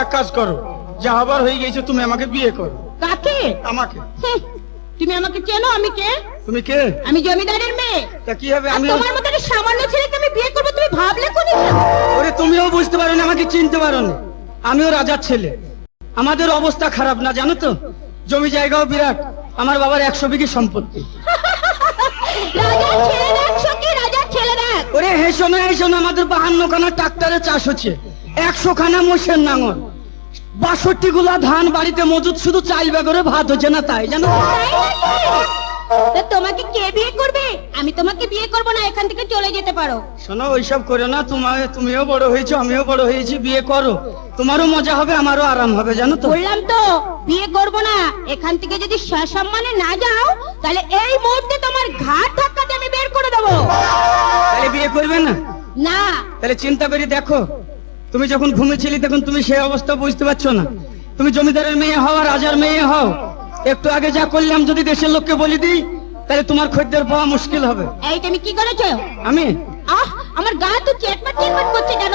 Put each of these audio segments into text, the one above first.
এক কাজ করো, যা হবার হয়ে গেছে, তুমি আমাকে বিয়ে করো। কাকে? আমাকে। তুমি আমাকে চেনো? আমি কে? তুমি কে? আমি জমিদারের মেয়ে। তা কি হবে? আর আমি তোমার মতো একটা সামান্য ছেলেকে আমি বিয়ে করবো তুমি ভাবলে কোন? ওরে তুমিও বুঝতে পারো না, আমাকে চিনতে পারো না। আমিও রাজার ছেলে। আমাদের অবস্থা খারাপ না, জানো তো? জমি জায়গাও বিরাট। আমার বাবার 100 বিঘি সম্পত্তি। রাজার ছেলে দেখ সখী, রাজার ছেলে দেখ। ওরে হেসো না, হেসো না। আমাদের 52 খানা ট্রাক্টরে চাষ হচ্ছে, 100 খানা মোষের নাঙল, 62 গুলা ধান বাড়িতে মজুদ, শুধু চাল বেগরে ভাত হচ্ছে না, তাই জানো? তাই নাকি? তা তোমাকে কে বিয়ে করবে? আমি তোমাকে বিয়ে করবো না, এখান থেকে চলে যেতে পারো। শোনো, ওইসব করো না। তুমিও বড় হয়েছো, আমিও বড় হয়েছি। বিয়ে করো, তোমারও মজা হবে, আমারও আরাম হবে, জানো তো? বললাম তো বিয়ে করবো না। এখান থেকে যদি সসম্মানে না যাও, তাহলে এই মুহূর্তে তোমার ঘাট ধাক্কাতে আমি বের করে দেবো। তাহলে বিয়ে করবে না? না। তাহলে চিন্তা করে দেখো, তুমি যখন ঘুমেছিলি তখন তুমি সেই অবস্থা বুঝতে পারছো না। তুমি জমিদারের মেয়ে হও আর রাজার মেয়ে হও, একটু আগে যা করলাম যদি দেশের লোককে বলে দিই, তাহলে তোমার খদ্দের পাওয়া মুশকিল হবে। এই তুমি কি করেছো? আমি আমার গা তো চেটপাট চেটপাট করছে কেন?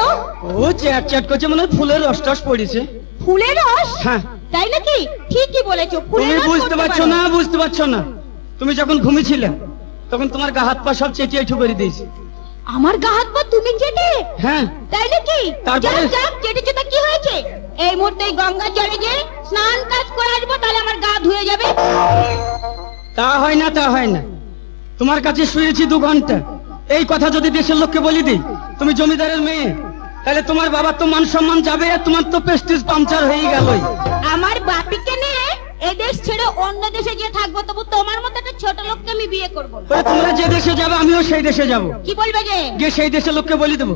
ও চ্যাট চ্যাট করছে, মনে হয় ফুলের রস টস পড়েছে। ফুলের রস? হ্যাঁ। তাই নাকি? ঠিকই বলেছো, ফুলের তুমি রস বুঝতে করতে পারছো পারো। না, বুঝতে পারছো না। তুমি যখন ঘুমিয়েছিলে তখন তোমার গা হাত পা সব চেটিয়ে ঠু করে দিয়েছি। আমার গা হাত পা তুমি চেটে? হ্যাঁ। তাই নাকি? তারপরে? যাক চেটেছো, তা কি হয়েছে? এই মুহূর্তে গঙ্গার জলে যে স্নান কাজ করে আসবো, তাহলে আমার গা ধুয়ে যাবে। তা হয় না, তা হয় না। তোমার কাছে শুয়েছি 2 ঘন্টা, এই কথা যদি দেশের লোককে বলি দিই তুমি জমিদারের মেয়ে, তাহলে তোমার বাবার তো মান সম্মান যাবে, আর তোমার তো প্রেস্টিজ পাংচার হয়ে গেলই। আমার বাপিকে নিয়ে এদেশ ছেড়ে অন্য দেশে গিয়ে থাকবো, তবু তোমার মতো একটা ছোট লোককে আমি বিয়ে করবো না। ওরে তোমরা যে দেশে যাবে আমিও সেই দেশে যাব, কি বলবে যে? গিয়ে সেই দেশের লোককে বলে দেবো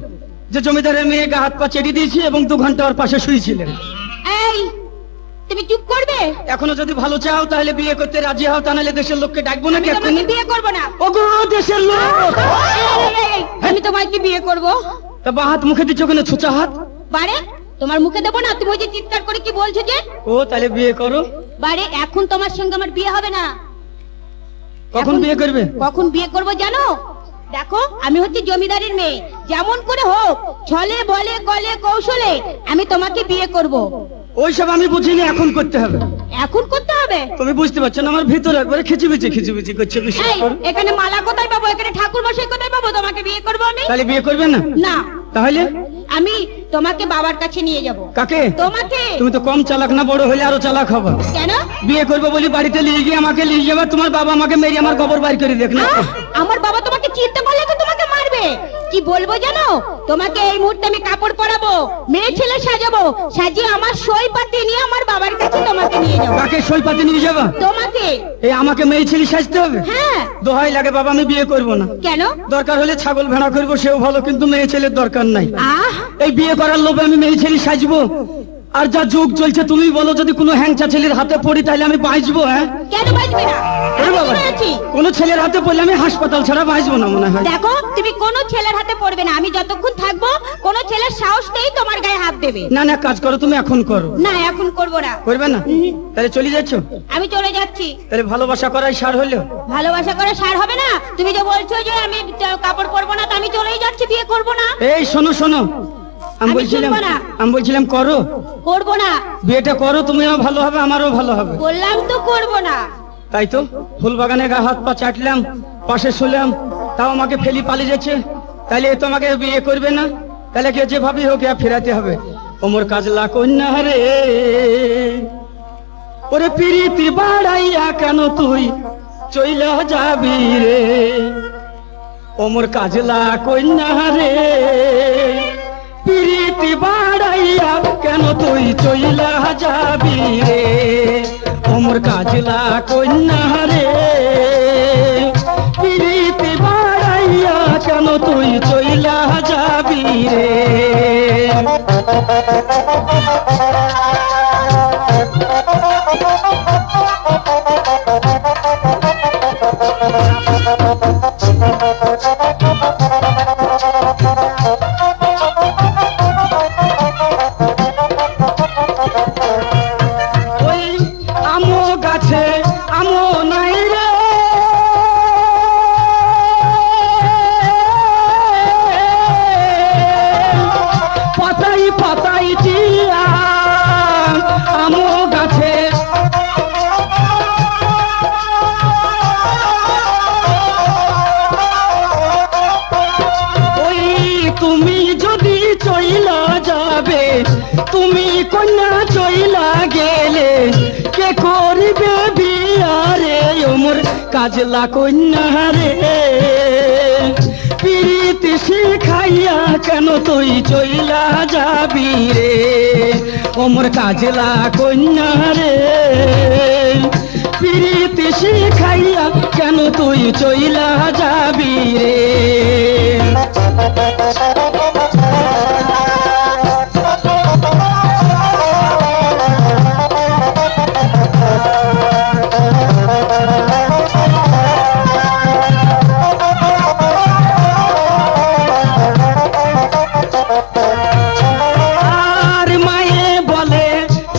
যে জমিদারের মেয়ে গা হাত পা চেটে দিয়েছি এবং 2 ঘন্টা ওর পাশে শুয়েছিলেন। এই তুমি চুপ করবে? এখনো যদি ভালো চাও তাহলে বিয়ে করতে রাজি হও, তা নাহলে দেশের লোককে ডাকবো না। আমি তোমাকে বিয়ে করবো না। ওগো দেশের লোক, আমি তোমাকে বিয়ে করবো। তা বাঁ হাত মুখে দিচ্ছ কেন, ছোচা হাত? বারে তোমার মুখে দেবো না? তুমি ওই যে চিৎকার করে কি বলছো যে? ও তাহলে বিয়ে করো। বারে এখন তোমার সঙ্গে আমার বিয়ে হবে না। কখন বিয়ে করবে? কখন বিয়ে করবো জানো? দেখো আমি হচ্ছে জমিদারের মেয়ে, যেমন করে হোক ছলে বলে কলে কৌশলে আমি তোমাকে বিয়ে করব। ওইসব আমি বুঝিনি, এখন করতে হবে। এখন করতে হবে? তুমি বুঝতে পারছো না, আমার ভিতরে একবারে খিচিবিচি করছে, বিশ্বাস এই, করো। এখানে মালা কোথায় পাবো? এখানে ঠাকুর মশাই কোথায় পাবো? তোমাকে বিয়ে করবো আমি? তাহলে বিয়ে করবে না? না। তাহলে আমি তোমাকে বাবার কাছে নিয়ে যাব। কাকে? তোমাকে। তুমি তো কম চালাক না, বড় হলে আরো চালাক হবে। কেন? বিয়ে করবে বলি বাড়িতে নিয়ে গিয়ে আমাকে নিয়ে যাবে, তোমার বাবা আমাকে মেরে আমার গোবর বাইর করে দেখ না। আমার বাবা তোমাকে চিনতে পারলে তো তোমাকে মারবে। কি বলবো জানো? তোমাকে এই মুহূর্তে আমি কাপড় পরাবো, মেয়ে ছেলে সাজাবো, সাজিয়ে আমার সই পাতি নিয়ে আমার বাবার কাছে তোমাকে নিয়ে যাবো। কাকে সই পাতি নিয়ে যাবা? তোমাকে। এই আমাকে মেয়ে ছেলে সাজতে হবে? হ্যাঁ। দোহাই লাগে বাবা, আমি বিয়ে করব না। কেন? দরকার হলে ছাগল ভেড়া করবো, সেও ভালো, কিন্তু মেয়ে ছেলের দরকার নাই। আহ এই বিয়ে করার লোভে আমি মেয়ে ছেলে সাজবো? আর যা যুগ চলছে, তুমি বলো যদি কোনো হ্যাংচা ছেলের হাতে পড়ি তাহলে আমি বাঁচবো? হ্যাঁ কেন বাঁচবে না? ওরে আমি বাবা, তো আছি। কোনো ছেলের হাতে পড়লে আমি হাসপাতাল ছাড়া বাঁচবো না মনে হয়। দেখো তুমি কোনো ছেলের হাতে পড়বে না। আমি যতক্ষণ থাকবো কোনো ছেলের সাহস নেই তোমার গায়ে হাত দেবে। না না, কাজ করো, তুমি এখন করো। না এখন করবো না। করবে না? তাহলে চলে যাচ্ছ? আমি চলে যাচ্ছি। তাহলে ভালোবাসা করাই সার হলো? ভালোবাসা করে সার হবে না? তুমি যে বলছো যে আমি কাপড় পরবো না, তা আমি চলেই যাচ্ছি, বিয়ে করবো না। এই শোনো শোনো, আমি আমি বলছিলাম শুনবো না। করো, করবো না। বিয়েটা করো, তুমিও ভালো হবে আমারও ভালো হবে। বললাম তো করবো না। তাই তো ফুল বাগানে গা হাত পা চাটলাম, পাশে শুলাম, তাও আমাকে ফেলি পালিয়ে যাচ্ছে। তাহলে তোমাকে বিয়ে করবে না? তাহলে কে যে ভাবি হোক ফেরাতে হবে। ওমর কাজলা কন্যা রে, ওরে পিরিতি বাড়াইয়া কেন তুই চইলা যাবি রে? ওমর কাজলা কন্যা রে, পিরিতি বাড়াইয়া কেন তুই চইলা যাবি রে? ওমর কাজলা কন্যা রে, পিরিতি বাড়াইয়া কেন তুই চইলা যাবি রে? ওই আমো গাছে আমো নাই রে, পাতাই পাতাই চিয়া তুমি কন্যা চইলা গেলে কে করিবে বিয়ারে ওমর কাজলা কন্যা রে পিরিতি শিখাইয়া কেন তুই চইলা যাবি রে ওমর কাজলা কন্যা রে পিরিতি শিখাইয়া কেন তুই চইলা যাবি রে আর মায়ে বলে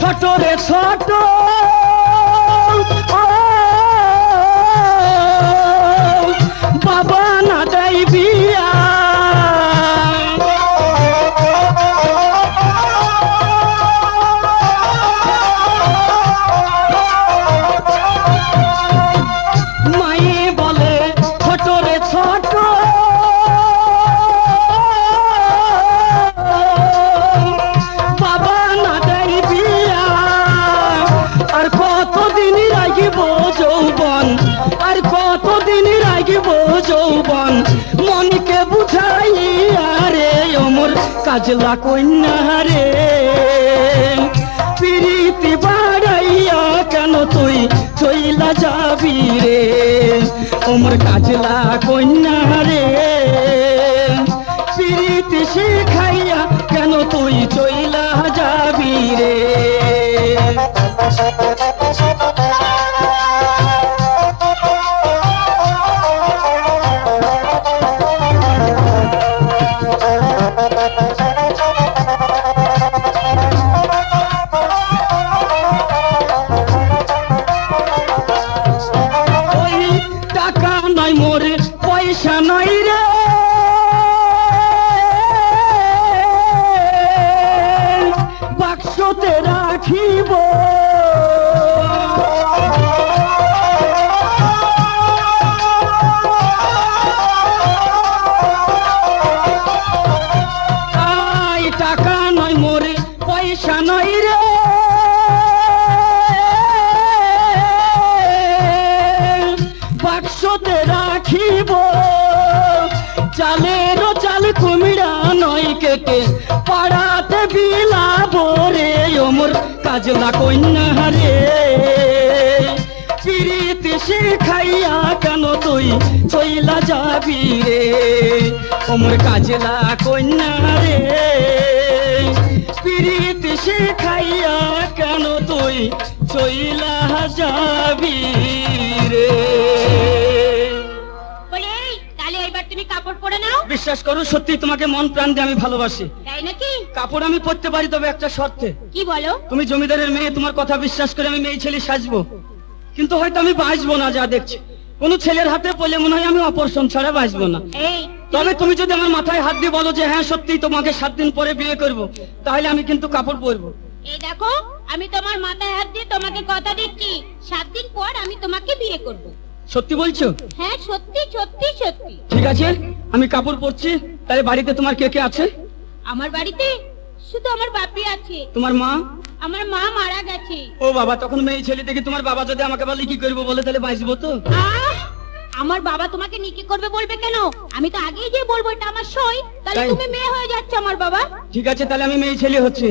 ছোট রে ছোট ও, বাবা না দেয় বিয়া মায়ে বলে ছোট রে ছোট বাবা না দেয় বিয়া আর কতদিন রাখিব যৌবন আর কতদিন রাখিব যৌবন মনকে বুঝাইয়া রে ওমর কাজলা কন্যা রে প্রীতি বাড়াইয়া কেন তুই চইলা যাবি রে ওমর কাজলা কন্যা রে প্রীতি শিখাইয়া কেন তুই চইলা যাবি রে ওই টাকা নাই মোর পয়সা নাই রে বাক্সতে রাখিব আই টাকা নয় মোর পয়সা নয় রে বাক্সতে রাখিব চালেরও চাল কুমিড়া নয় কেটে পাড়াতে বিলাব রে ওমর কাজলা কন্যা রে প্রীতি শিখাইয়া কেন তুই চইলা যাবি রে ওমর কাজলা কন্যা রে প্রীতি শিখাইয়া কেন তুই চইলা যাবি রে বলে এই, তাহলে এবার তুমি কাপড় পরে নাও। বিশ্বাস করো সত্যি তোমাকে মন প্রাণ দিয়ে আমি ভালোবাসি তাই নাকি? কাপড় আমি পরতে পারি তবে একটা শর্তে কি বলো? তুমি জমিদারের মেয়ে তোমার কথা বিশ্বাস করে আমি মেয়ে ছেলে সাজবো কিন্তু হয়তো আমি বাঁচবো না যা দেখছি কোন ছেলের হাতে পড়লে মনে হয় আমি অপারেশন ছাড়া বাঁচবো না এই তবে তুমি যদি আমার মাথায় হাত দিয়ে বলো যে হ্যাঁ সত্যি তোমাকে 7 দিন পরে বিয়ে করব তাহলে আমি কিন্তু কাপড় পরবো এই দেখো, আমি তোমার মাথায় হাত দিয়ে তোমাকে কথা দিচ্ছি, 7 দিন পর আমি তোমাকে বিয়ে করব। সত্যি বলছো? হ্যাঁ, সত্যি সত্যি সত্যি। ঠিক আছে আমি কাপড় পরছি তাহলে বাড়িতে তোমার কে কে আছে? আমার বাড়িতে শুধু আমার বাপি আছে। তোমার মা? আমার মা মারা গেছে। ও বাবা, তখন মেয়ে ছেলে দেখি তোমার বাবা যদি আমাকে বলে কি করবো বলে তাহলে বাঁচবো তো? আহ, আমার বাবা তোমাকে নিকি করবে বলবে কেন? আমি তো আগেই যে বলবো এটা আমার সই, তাহলে তাই? তুমি মেয়ে হয়ে যাচ্ছে আমার বাবা। ঠিক আছে তাহলে আমি মেয়ে ছেলে হচ্ছে।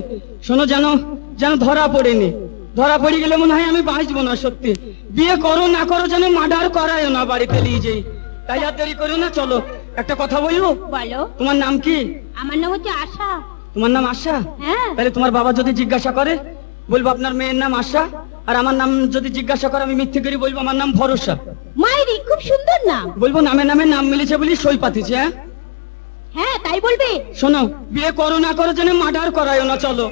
শোনো, জানো যেন ধরা পড়েনি, ধরা পড়ে গেলে মনে হয় আমি বাঁচবো না। সত্যি বিয়ে করো না করো যেন মার্ডার করায় না বাড়িতে নিয়ে যাই। তাই আর দেরি করো না, চলো একটা কথা বলবো। বলো। তোমার নাম কি? আমার নাম হচ্ছে আশা। তোমার নাম আশা? হ্যাঁ। তাহলে তোমার বাবা যদি জিজ্ঞাসা করে বলবো আপনার মেয়ের নাম আশা, আর আমার নাম যদি জিজ্ঞাসা করে আমি মিথ্যে করে বলবো আমার নাম ভরসা। মায়েরি, খুব সুন্দর নাম। বলবো নামে নামে নাম মিলেছে বলি সই পাতিছে। হ্যাঁ হ্যাঁ, তাই বলবে। শোনো, বিয়ে করো না করো যেন মার্ডার করায় না। চলো।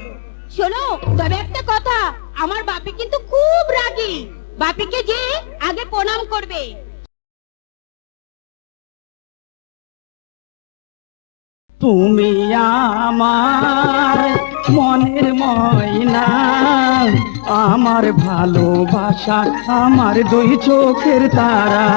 শোনো, তবে একটা কথা, আমার বাপি কিন্তু খুব রাগী। বাপিকে যে আগে প্রণাম করবে। তুমি আমার মনের ময়না, আমার ভালোবাসা, আমার দুই চোখের তারা।